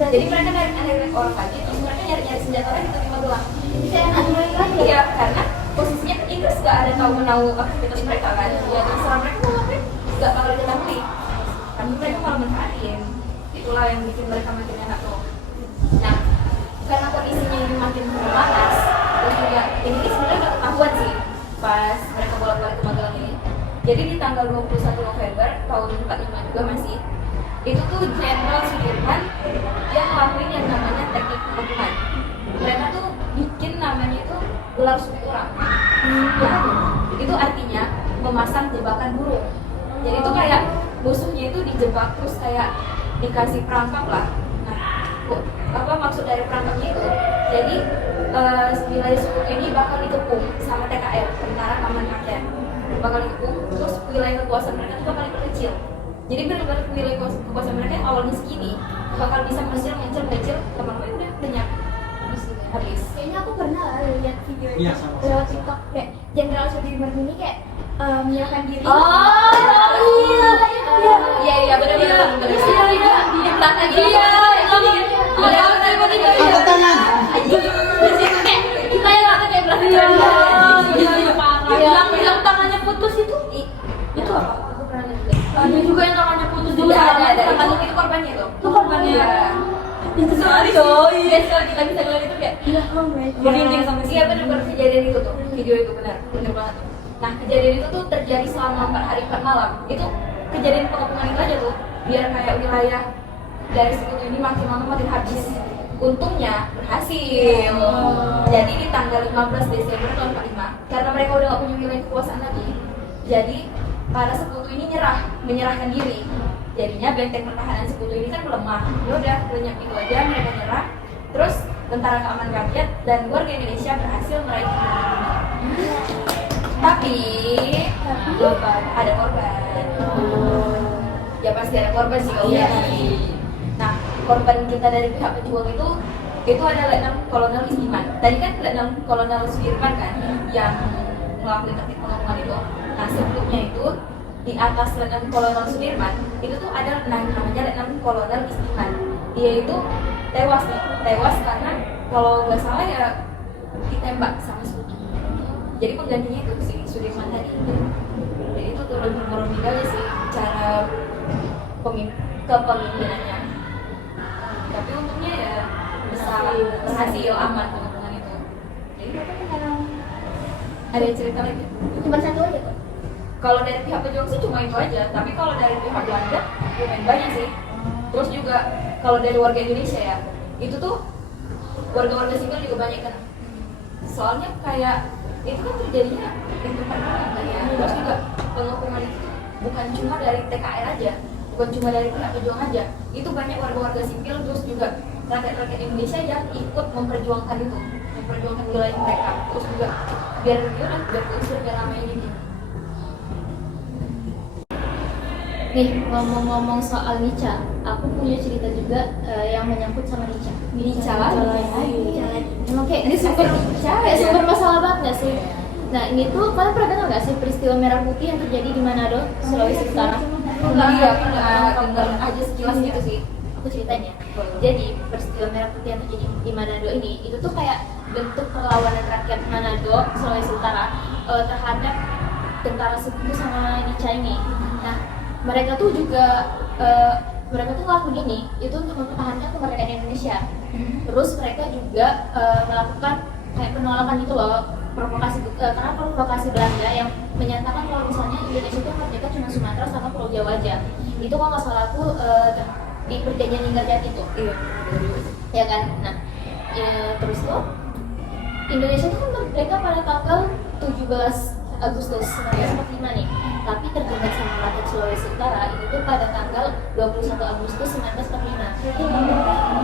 Jadi mereka dari orang lagi, terus mereka nyari senjata lagi di Timur doang. Saya enak lagi ya, karena posisinya Inggris gak ada tahu aktivitas mereka kan. Ya terserah mereka mau ngapain, gak bakal diketahui. Tapi mereka malah manfaatin. Itulah yang bikin mereka makin enak tuh. Nah, karena kondisinya ini makin panas, terus juga ini sebenarnya udah ketahuan sih pas mereka bolak-balik ke Magelang ini. Jadi di tanggal 21 November tahun 45 juga masih, itu tuh Jenderal Sudirman dia ngelakuin yang namanya teknik pengepungan. Mereka tuh bikin namanya itu gelar suku orang. Nah, itu artinya memasang jebakan burung. Jadi itu kayak musuhnya itu dijebak terus kayak dikasih perangkap lah. Nah, apa maksud dari perangkapnya itu? Jadi wilayah suku ini bakal dikepung sama TKR, Tentara Keamanan Rakyat. Bakal dikepung, terus wilayah kekuasaan mereka itu bakal diperkecil. Jadi benar-benar wilayah kekuasaan mereka yang awalnya segini bakal bisa mengecil, lama-lama udah nyampe habis. Kayaknya aku pernah lihat video itu lewat TikTok kayak Jenderal Sudirman ini kayak menyerahkan diri. Oh iya benar. Iya di belakang gitu. Iya. Angkat tangan. Kita yang angkat kayak belakang. Iya. Yang tangannya putus itu apa? Aku pernah lihat. Ada juga yang tangannya putus juga. Ada. Itu korbannya tuh. Itu korbannya. Itu sekali coy. Yes, kalau kita bisa ngeliat itu kayak Merinding sama sih. Iya benar kejadian itu tuh. Video itu benar banget. Nah, kejadian itu tuh terjadi selama 4 hari 4 malam. Itu kejadian pengepungan itu aja tuh. Biar kayak wilayah dari sekutu ini makin lama makin habis. Untungnya berhasil. Jadi di tanggal 15 Desember tahun 45, karena mereka udah gak punya wilayah kekuasaan lagi, jadi para sekutu ini menyerahkan diri. Jadinya benteng pertahanan sekutu ini kan melemah. Ya udah, lenyap itu aja, mereka nyerah. Terus Tentara Keamanan Rakyat dan warga Indonesia berhasil meraih kemenangan. Tapi ada korban. Ya pasti ada korban sih kalau Nah, korban kita dari pihak pejuang itu ada Letnan Kolonel Isdiman. Tadi kan Letnan Kolonel Sudirman kan yang melakukan teknik pengepungan itu. Nah, sebelumnya itu di atas Letnan Kolonel Sudirman itu tuh ada namanya Letnan Kolonel Isdiman. Dia itu tewas karena kalau nggak salah ya ditembak sama sekutu. Jadi penggantinya itu si Sudirman tadi. Jadi itu turun temurun juga sih cara kepemimpinannya. Tapi untungnya ya bisa berhasil aman pengepungan itu. Jadi bapak pernah ada cerita lagi? Cuma satu aja kok. Kalau dari pihak pejuang sih cuma itu aja, tapi kalau dari pihak Belanda lumayan banyak sih. Terus juga kalau dari warga Indonesia ya, itu tuh warga-warga sipil juga banyak kan. Soalnya kayak itu kan terjadinya di tempat lain ya. Terus juga pengepungan itu bukan cuma dari TKR aja, bukan cuma dari pihak pejuang aja. Itu banyak warga-warga sipil terus juga rakyat-rakyat Indonesia yang ikut memperjuangkan wilayah mereka. Terus juga biar unsur biar namanya ini. Nih, ngomong-ngomong soal Nica, aku punya cerita juga yang menyangkut sama Nica. Nica lagi. Emang kayak ini sumber masalah banget nggak sih? Nah, ini tuh kalian pernah dengar nggak sih peristiwa merah putih yang terjadi di Manado, Sulawesi Utara? Enggak dengar aja sekilas gitu sih. Aku ceritain ya. Jadi peristiwa merah putih yang terjadi di Manado ini itu tuh kayak bentuk perlawanan rakyat Manado, Sulawesi Utara terhadap tentara sekutu sama Nica ini. Nah, mereka tuh juga ngelakuin ini itu untuk mempertahankan kemerdekaan Indonesia. Terus mereka juga melakukan kayak penolakan itu loh, karena provokasi Belanda yang menyatakan kalau misalnya Indonesia itu merdeka cuma Sumatera sama Pulau Jawa aja. Itu kalau nggak salah aku di perjanjian Linggarjati itu. Iya. Ya kan. Nah, terus tuh Indonesia itu kan merdeka pada tanggal 17 Agustus 1945 nih. Tapi terjebak sama rakyat Sulawesi Utara itu tuh pada tanggal 21 Agustus 1945.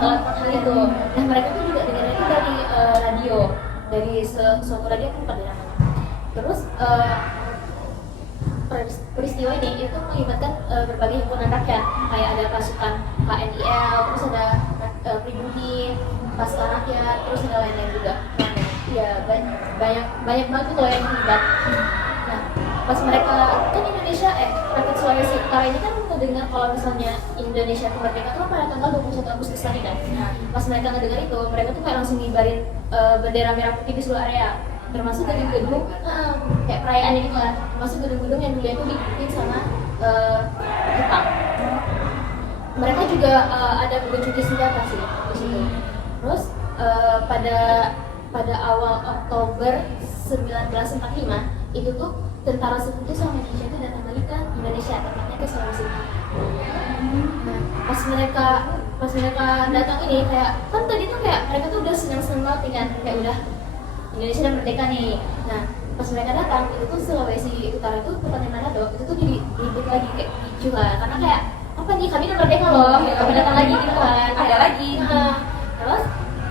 Telat 4 hari itu. Nah, mereka tuh juga dengar itu dari radio, dari suatu radio aku lupa namanya. Terus peristiwa ini itu melibatkan berbagai himpunan rakyat, kayak ada pasukan KNIL, terus ada pribumi, pasukan rakyat, terus ada lain-lain juga. Ya banyak banget loh yang terlibat. Nah, pas mereka kan Indonesia rakyat Sulawesi Utara ini kan mendengar kalau misalnya Indonesia merdeka itu pada tanggal 21 Agustus lagi kan. Pas mereka ngedengar itu, mereka tuh kayak langsung ngibarin bendera merah putih di seluruh area, termasuk gedung-gedung kayak perayaan gitu lah, termasuk gedung-gedung yang dulu itu dibikin sama Jepang. Mereka juga ada meluncurkan senjata sih di situ. Terus pada awal Oktober 1945 itu tuh tentara sekutu sama Indonesia itu datang lagi ke Indonesia, tepatnya ke Sulawesi. Nah, pas mereka datang ini kayak kan tadi tuh kayak mereka tuh udah senang-senang banget kan, kayak udah Indonesia udah merdeka nih. Nah, pas mereka datang itu tuh Sulawesi Utara itu tepatnya Manado itu tuh jadi ribut lagi kayak gitu lah, karena kayak apa nih, kami udah merdeka loh, kami datang lagi gitu kan, ada lagi. Terus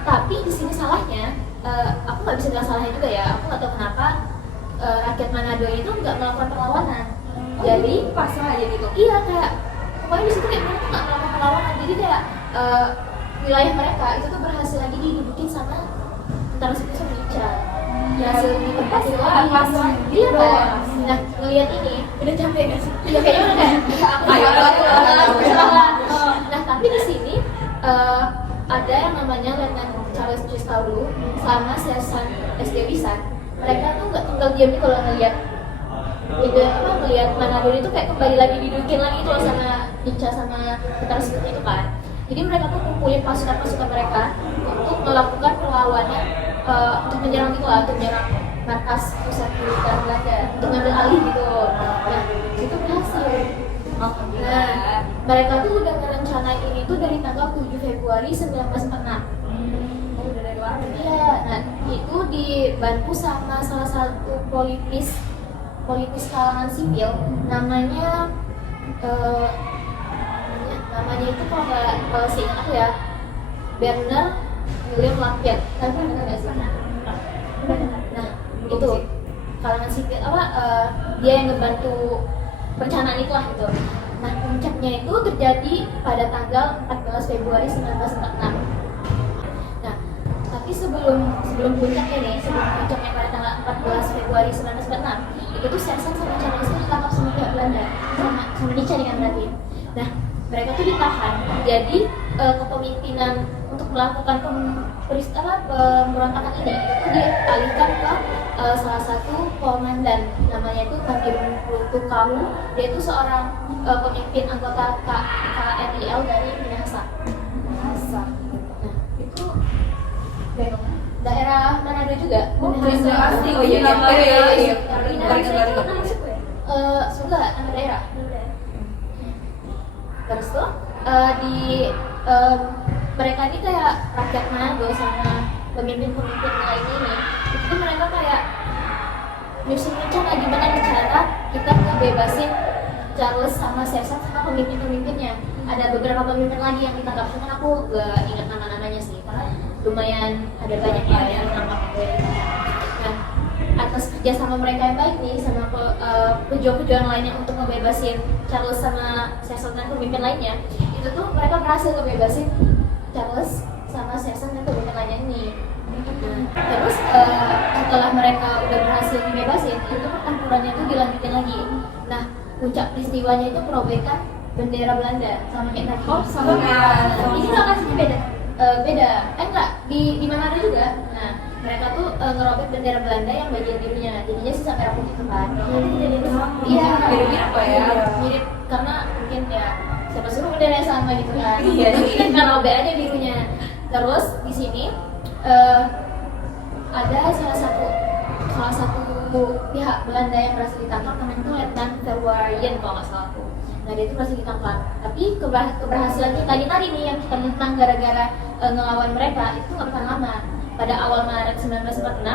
tapi di sini salahnya, aku nggak bisa bilang salahnya juga ya, aku nggak tahu kenapa rakyat Manado itu nggak melakukan perlawanan. Jadi pasrah aja gitu. iya, kayak pokoknya di situ kayak mereka tuh nggak melakukan perlawanan, jadi kayak wilayah mereka itu tuh berhasil lagi didudukin sama tentara sekutu sama Indonesia. Berhasil ditempati lagi. Iya kan. Nah, ngelihat ini Udah capek gak sih? iya kayaknya udah kayak aku salah. Nah, tapi di sini ada yang namanya Letnan Charles Triscaulu sama Sersan SD Wisan. Mereka tuh nggak tinggal diam nih kalau ngelihat ngelihat Manado itu kayak kembali lagi didudukin lagi tuh sama Inca sama tentara sekutu itu kan. Jadi mereka tuh kumpulin pasukan-pasukan mereka untuk melakukan perlawanan, untuk menyerang gitu lah, untuk menyerang markas pusat militer Belanda, untuk ngambil alih gitu. Nah, itu berhasil. Nah, mereka tuh udah ngerencanain ini tuh dari tanggal 7 Februari 1946. Udah dari luar. Iya, nah itu dibantu sama salah satu politis kalangan sipil, namanya itu kalau seingat aku ya, Werner William Lampiet. Kan pernah nggak sih? Nah, itu kalangan sipil dia yang ngebantu perencanaan itu lah gitu. Nah, puncaknya itu terjadi pada tanggal 14 Februari 1946. Nah, tapi sebelum puncaknya pada tanggal 14 Februari 1946, itu tuh Sersan sama Chinese itu ditangkap sama pihak Belanda, sama Nica kan berarti. Nah, mereka tuh ditahan. Jadi kepemimpinan untuk melakukan pemberontakan ini itu dialihkan ke salah satu komandan, namanya itu Kadirun Tukamu. Dia itu seorang pemimpin anggota KRIL dari Minahasa. Nah, Itu daerah Manado juga. Minahasa asli. Oh iya, iya. Minahasa itu nama suku ya? Enggak, nama daerah. Terus tuh mereka ini kayak rakyat Manado sama pemimpin-pemimpin lainnya ini, itu tuh mereka kayak nyusun rencana gimana cara kita ngebebasin Charles sama Sersan sama pemimpin-pemimpinnya. Ada beberapa pemimpin lagi yang ditangkap, cuman aku gak ingat nama-namanya sih, karena lumayan ada banyak yang ditangkap. Nah, atas kerjasama mereka yang baik nih sama pejuang-pejuang lainnya untuk ngebebasin Charles sama Sersan dan pemimpin lainnya, itu tuh mereka berhasil ngebebasin Charles sama Sersan dan pemimpin lainnya ini. Terus setelah mereka udah berhasil dibebasin, itu pertempurannya itu dilanjutin lagi. Nah, puncak peristiwanya itu perobekan bendera Belanda sama kayak tadi. Oh, sama kayak ini lokasinya beda. Enggak, di Manado juga. Nah, mereka tuh ngerobek bendera Belanda yang bagian birunya, jadinya sisa merah putih itu kan. Iya, mirip apa ya? Mirip karena mungkin ya siapa suruh bendera sama gitu kan. Iya, Mungkin kan robek aja birunya. Terus di sini ada salah satu pihak Belanda yang berhasil ditangkap, namanya itu Letnan Verwaryen kalau nggak salah aku. Nah, dia itu berhasil ditangkap. Tapi keberhasilan kita tadi nih yang kita menang gara-gara ngelawan mereka itu nggak bertahan lama. Pada awal Maret 1946,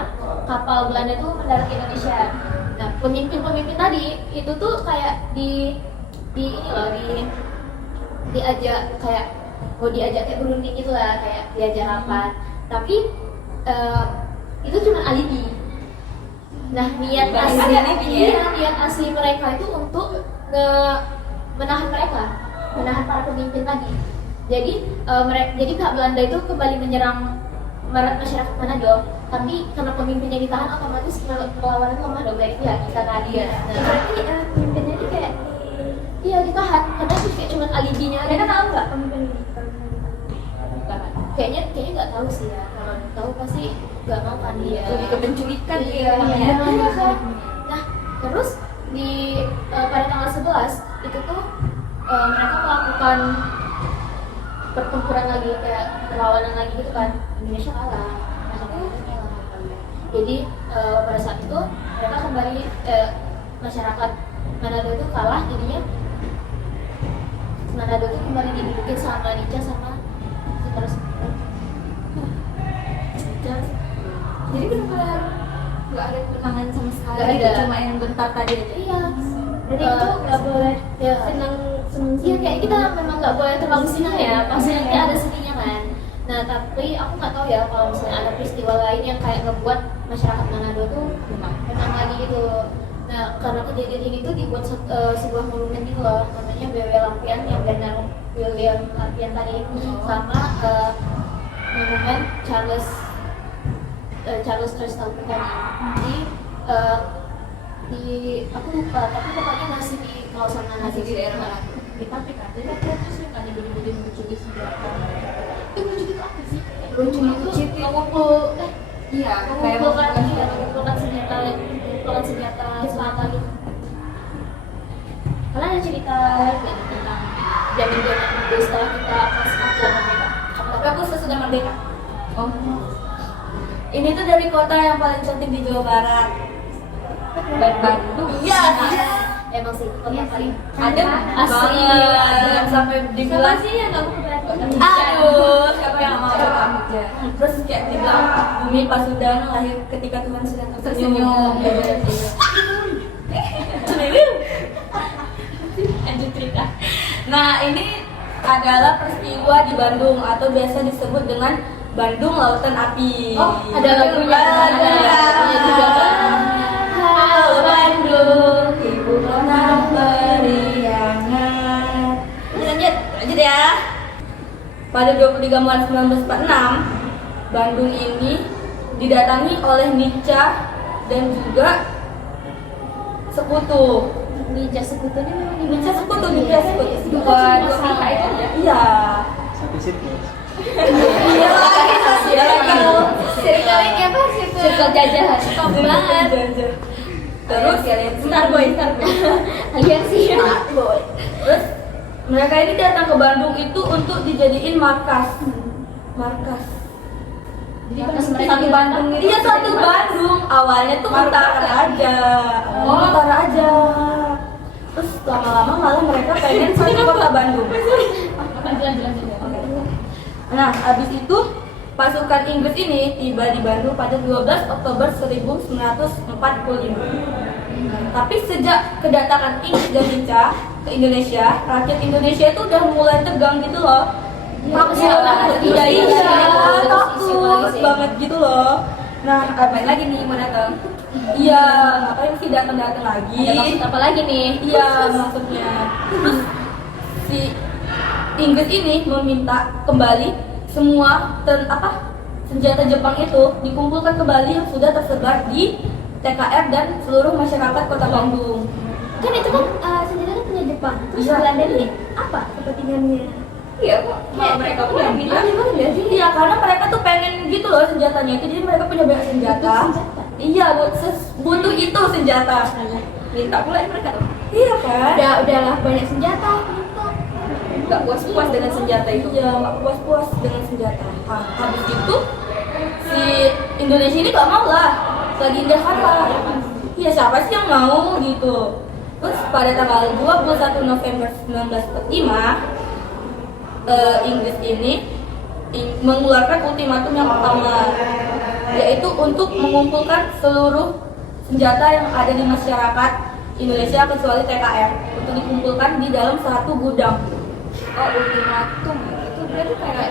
kapal Belanda itu mendarat di Indonesia. Nah, pemimpin-pemimpin tadi itu tuh kayak diajak kayak berunding gitu lah, kayak diajak rapat. Tapi itu cuma alibi. Nah, niat asli mereka itu untuk menahan para pemimpin tadi. Jadi jadi pihak Belanda itu kembali menyerang masyarakat Manado, tapi karena pemimpinnya ditahan, otomatis perlawanan lemah dong dari pihak kita kan. Nah, berarti pemimpinnya ini kayak ditahan karena itu kayak cuma alibinya. Mereka tahu nggak pemimpin ini? kayaknya nggak tahu sih ya, kalau tahu pasti nggak mau kan dia. Lebih ke penculikan Iya, ya. iya kan. Nah, terus di pada tanggal 11 itu tuh mereka melakukan pertempuran lagi, kayak perlawanan lagi gitu kan. Indonesia kalah. Jadi pada saat itu mereka kembali masyarakat Manado itu kalah, jadinya Manado itu kembali didudukin sama Nica sama terus Jadi benar-benar nggak ada kemenangan sama sekali. Nggak ada. Cuma yang bentar tadi aja. iya. Jadi itu nggak boleh ya senang iya, kayak kita memang nggak boleh terlalu senang ya, pasti nanti ada sedihnya kan. Nah tapi aku nggak tahu ya kalau misalnya ada peristiwa lain yang kayak ngebuat masyarakat Manado tuh menang lagi gitu. Nah karena kejadian ini tuh dibuat sebuah monumen gitu loh, namanya BW Lampion yang benar William Lampion tadi sama monumen Charles Tristan tadi. Di aku lupa, tapi pokoknya masih di kawasan Manado, Masih di daerah mana? di pabrik kan. Jadi aku tuh sering kan jadi mencuri senjata. Itu mencuri itu apa sih? Mencuri itu mengumpul Iya, kayak mengumpulkan senjata senjata gitu. Kalian ada cerita gitu tentang zaman-zaman dulu setelah kita merdeka? Tapi aku sesudah merdeka. Oh. Ini tuh dari kota yang paling cantik di Jawa Barat. Bandung. Iya. Emang sih kota Iya paling sih. Ada asli, ada yang sampai dibilang Siapa sih yang nggak mau ke Bandung? aduh, siapa yang mau aja. Terus kayak dibilang Bumi Pasundan lahir ketika Tuhan sedang tersenyum. lanjut cerita. Nah, ini adalah peristiwa di Bandung atau biasa disebut dengan Bandung Lautan Api. Oh, ada lagunya. Ada lagunya juga. Halo Bandung, ibu kota periangan. Lanjut ya. Pada 23 Maret 1946, Bandung ini didatangi oleh Nica dan juga sekutu. Ninja sekutunya memang Nica sekutu, Nica sekutu. Bukan Dua masalah itu itu ya? Iya. Satu sirkus. Iya lagi sosial. Circle-nya apa? Circle jajahan. Top banget. Terus Starboy. Aliansi. Terus mereka ini datang ke Bandung itu untuk dijadiin markas. Jadi Markas pas mereka satu Bandung itu. Iya, satu Bandung. Awalnya tuh Utara aja. Utara aja. Terus lama-lama malah mereka pengen satu kota Bandung. Nah, habis itu pasukan Inggris ini tiba di Bandung pada 12 Oktober 1945. Tapi sejak kedatangan Inggris dan Nica ke Indonesia, rakyat Indonesia itu udah mulai tegang gitu loh. Takut banget gitu loh. Nah, ngapain lagi nih mau datang? Iya, ngapain sih datang lagi? Ada maksud apa lagi nih? Iya, maksudnya. Terus si Inggris ini meminta kembali semua senjata Jepang itu dikumpulkan kembali yang sudah tersebar di TKR dan seluruh masyarakat Kota Bandung. Kan itu kan senjatanya punya Jepang. Terus Iya. Belanda ini apa kepentingannya? Iya kok, mereka punya Gimana sih? Iya, karena mereka tuh pengen gitu loh senjatanya itu, jadi mereka punya banyak senjata. Iya, butuh itu senjata. Minta pula mereka tuh. Iya kan? Udahlah banyak senjata. Gak puas-puas dengan senjata itu. Iya, gak puas-puas dengan senjata. Nah, habis itu si Indonesia ini gak mau lah, lagi kalah. Iya, siapa sih yang mau gitu. Terus pada tanggal 21 November 1945 Inggris ini mengeluarkan ultimatum yang pertama, yaitu untuk mengumpulkan seluruh senjata yang ada di masyarakat Indonesia kecuali TKR untuk dikumpulkan di dalam satu gudang. Oh, ultimatum itu berarti kayak